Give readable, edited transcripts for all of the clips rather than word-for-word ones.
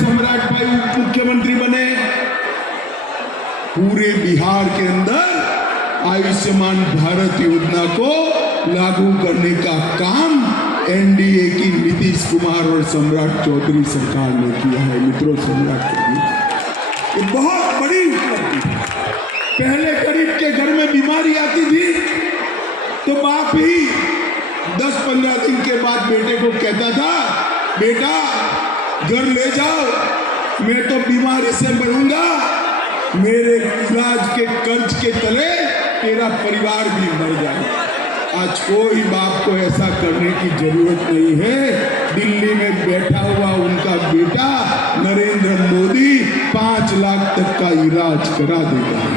सम्राट भाई उप मुख्यमंत्री बने, पूरे बिहार के अंदर आयुष्मान भारत योजना को लागू करने का काम एनडीए की नीतीश कुमार और सम्राट चौधरी सरकार ने किया है। मित्रों, सम्राट चौधरी ये बहुत बड़ी उपलब्धि है। पहले गरीब के घर में बीमारी आती थी तो बाप ही 10-15 दिन के बाद बेटे को कहता था, बेटा घर ले जाओ, मैं तो बीमारी से मरूंगा, मेरे इलाज के कर्ज के तले तेरा परिवार भी मर जाएगा। आज कोई बाप को ऐसा करने की जरूरत नहीं है। दिल्ली में बैठा हुआ उनका बेटा नरेंद्र मोदी 5 लाख तक का इलाज करा देता है।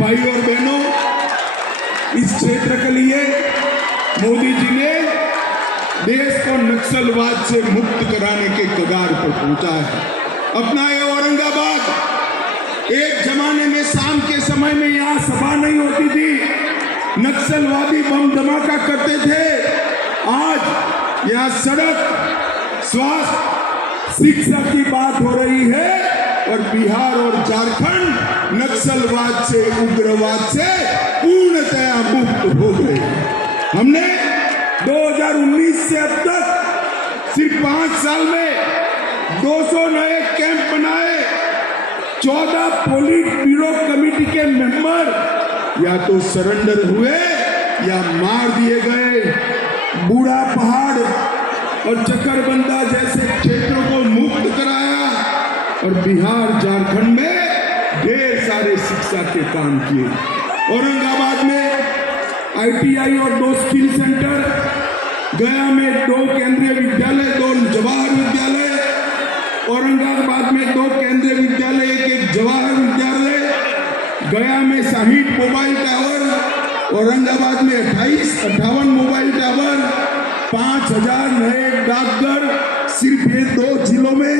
भाई और बहनों, इस क्षेत्र के लिए मोदी जी ने देश को नक्सलवाद से मुक्त कराने के कगार पर पहुंचा है। अपना ये औरंगाबाद, एक जमाने में शाम के समय में यहाँ सभा नहीं होती थी, नक्सलवादी बम धमाका करते थे। आज यहाँ सड़क, स्वास्थ्य, शिक्षा की बात हो रही है और बिहार और झारखंड नक्सलवाद से, उग्रवाद से पूर्णतया मुक्त हो गए। हमने 2019 से अब तक सिर्फ 5 साल में 200 नए कैंप बनाए। 14 पोलिट ब्यूरो कमेटी के मेंबर या तो सरेंडर हुए या मार दिए गए। बूढ़ा पहाड़ और चकरबंदा जैसे क्षेत्रों को मुक्त कराया और बिहार झारखंड में ढेर सारे शिक्षा के काम किए। औरंगाबाद में ITI और 2 स्किल सेंटर, गया में 2 केंद्रीय विद्यालय, 2 जवाहर विद्यालय, औरंगाबाद में 2 केंद्रीय विद्यालय, 1 जवाहर विद्यालय, गया में 60 मोबाइल टावर, औरंगाबाद में 58 मोबाइल टावर, 5000 नए डाकघर सिर्फ ये 2 जिलों में,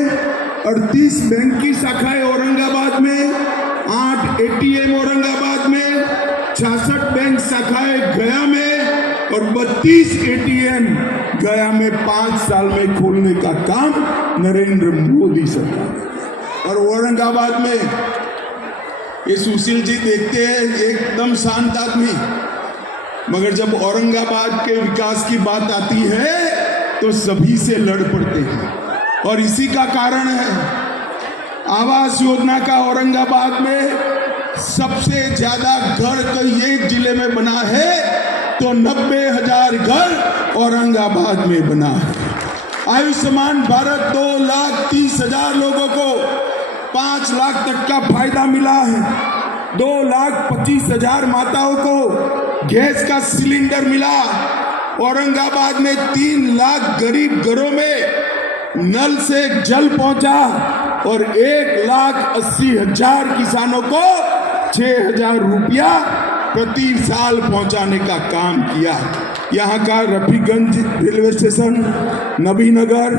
38 बैंक की शाखाएं औरंगाबाद में, 8 ATM औरंगाबाद में, 66 बैंक शाखाएं गया में और 32 ATM गया में 5 साल में खोलने का काम नरेंद्र मोदी सरकार। और औरंगाबाद में ये सुशील जी देखते हैं एकदम शांत आदमी, मगर जब औरंगाबाद के विकास की बात आती है तो सभी से लड़ पड़ते हैं। और इसी का कारण है आवास योजना का औरंगाबाद में सबसे ज्यादा घर कोई एक जिले में बना है तो 90,000 घर औरंगाबाद में बना है। आयुष्मान भारत 2,30,000 लोगों को 5 लाख तक का फायदा मिला है। 2,25,000 माताओं को गैस का सिलेंडर मिला। औरंगाबाद में 3 लाख गरीब घरों में नल से जल पहुंचा और 1,80,000 किसानों को 6,000 रुपया प्रति साल पहुंचाने का काम किया। यहाँ का रफीगंज रेलवे स्टेशन, नबीनगर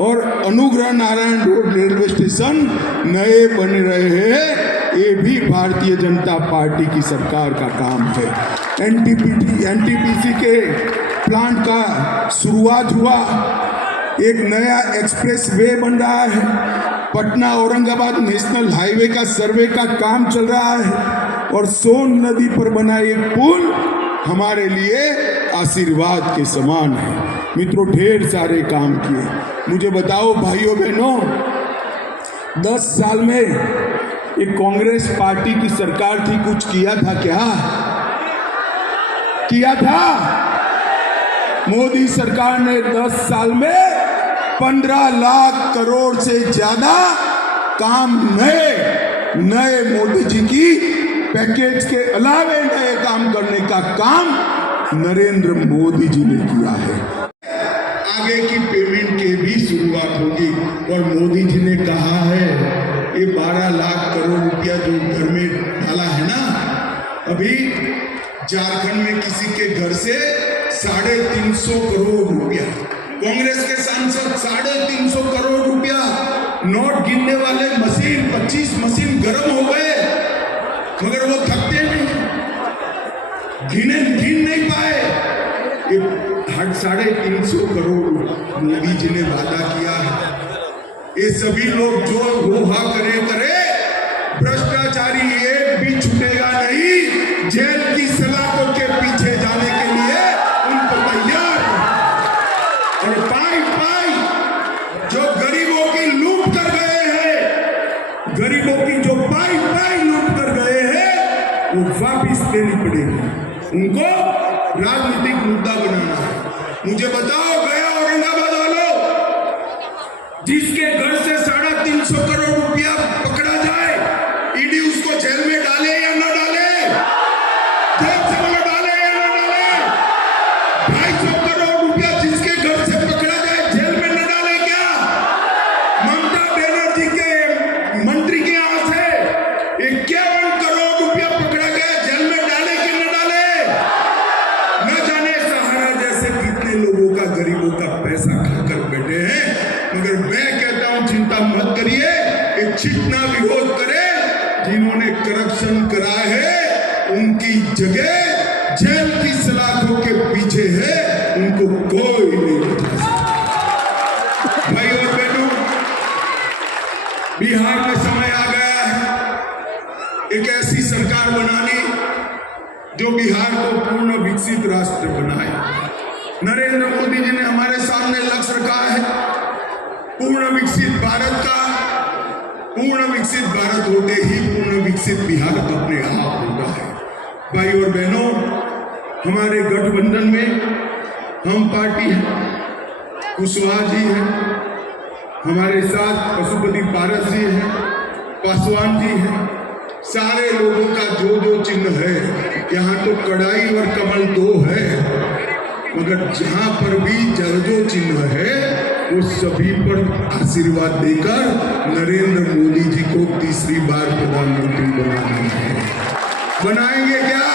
और Anugrah Narayan road railway station नए बन रहे हैं। ये भी भारतीय जनता पार्टी की सरकार का काम है। NTPC के प्लांट का शुरुआत हुआ। एक नया एक्सप्रेस वे बन रहा है। पटना औरंगाबाद नेशनल हाईवे का सर्वे का काम चल रहा है और सोन नदी पर बना एक पुल हमारे लिए आशीर्वाद के समान है। मित्रों, ढेर सारे काम किए। मुझे बताओ भाइयों बहनों, 10 साल में एक कांग्रेस पार्टी की सरकार थी, कुछ किया था क्या? किया था? मोदी सरकार ने 10 साल में 15 लाख करोड़ से ज्यादा काम नए मोदी जी की पैकेज के अलावे नए काम करने का काम नरेंद्र मोदी जी ने किया है। आगे की पेमेंट की भी शुरुआत होगी और मोदी जी ने कहा है ये 12 लाख करोड़ रुपया जो घर में डाला है ना, अभी झारखंड में किसी के घर से 350 करोड़ रुपया, कांग्रेस के सांसद 350 करोड़ रुपया, नोट गिनने वाले मशीन 25 मशीन गर्म हो गए मगर वो थकते नहीं, गिन नहीं पाए। 350 करोड़ मोदी जी ने वादा किया है। ये सभी लोग जो रोहा करे, भ्रष्टाचारी एक भी छूटेगा नहीं। जेल की सलाखों के पीछे जाने के लिए उनको तैयार है। और पाई पाई जो गरीबों की लूट कर गए हैं, गरीबों की जो पाई पाई लूट कर गए हैं, वो वापिस देनी पड़ेगी। उनको राजनीतिक मुद्दा बनाना है। मुझे बताओ, गया औरंगाबाद वालों, जिसके घर से 350 करोड़ रुपया पकड़ा जाए, ईडी उसको जेल में डाले या न डाले? जेल से बोलो, डाले या न डाले? 250 करोड़ रुपया जिसके घर से पकड़ा जाए, जेल में न डाले क्या? ममता बनर्जी के मंत्री के यहां से 51 करोड़ रुपया पकड़ा गया, जेल में डाले कि न डाले? न जाने सहारा जैसे कितने लोगों का, गरीबों का पैसा खाकर बैठे हैं। मगर मैं कहता हूं, चिंता मत करिए, जितना विरोध करे, जिन्होंने करप्शन करा है उनकी जगह जेल की सलाखों के पीछे है, उनको कोई नहीं बचा सकता। भाई और बहनों, बिहार में समय आ गया है एक ऐसी सरकार बनाने जो बिहार को पूर्ण विकसित राष्ट्र बनाए। नरेंद्र मोदी जी ने हमारे सामने लक्ष्य रखा है पूर्ण विकसित भारत का। पूर्ण विकसित भारत होते ही पूर्ण विकसित बिहार अपने आप होता है। भाई और बहनों, हमारे गठबंधन में हम पार्टी है, कुशवाहा जी हैं, हमारे साथ पशुपति पारस जी हैं, पासवान जी हैं। सारे लोगों का जो जो चिन्ह है, यहाँ तो कड़ाई और कमल 2 है, मगर जहां पर भी जो चिन्ह है वो सभी पर आशीर्वाद देकर नरेंद्र मोदी जी को तीसरी बार प्रधानमंत्री बनाना है। बनाएंगे क्या?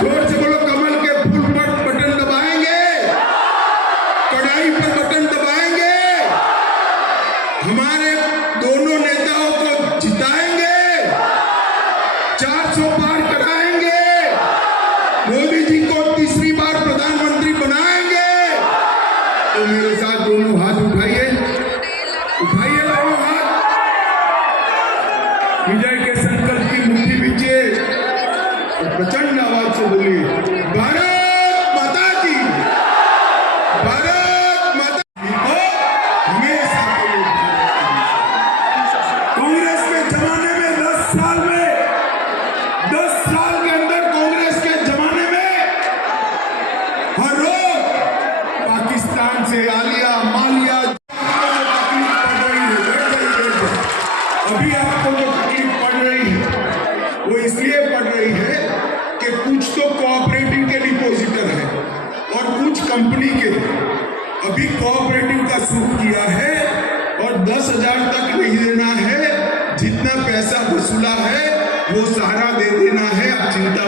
जोर से बोलो, कमल के फूल पर बटन दबाएंगे, कड़ाई पर बटन दबाएंगे, हमारे दोनों नेताओं को जिताएंगे, 400 पार कराएंगे, मोदी जी को तीसरी बार प्रधानमंत्री बनाएंगे। तो मेरे साथ दोनों हाथ उठाइए, उठाइए दोनों हाथ, विजय के संकल्प की मुट्ठी बीचे और प्रचंड आवाज से बोलिए, भारत माता की, भारत माता की। तो हमेशा कांग्रेस के जमाने में 10 साल में, 10 साल के अंदर कांग्रेस के जमाने में हर रोज पाकिस्तान से आलिया मालिया तकलीफ पड़ रही है। अभी आपको जो तकलीफ पड़ रही है वो इसलिए पड़ रही है कि कुछ तो कोऑपरेटिव के डिपॉजिटर है और कुछ कंपनी के। अभी कोऑपरेटिव का शुरू किया है और 10,000 तक नहीं देना है, जितना पैसा वसूला है वो सारा दे देना है। अब चिंता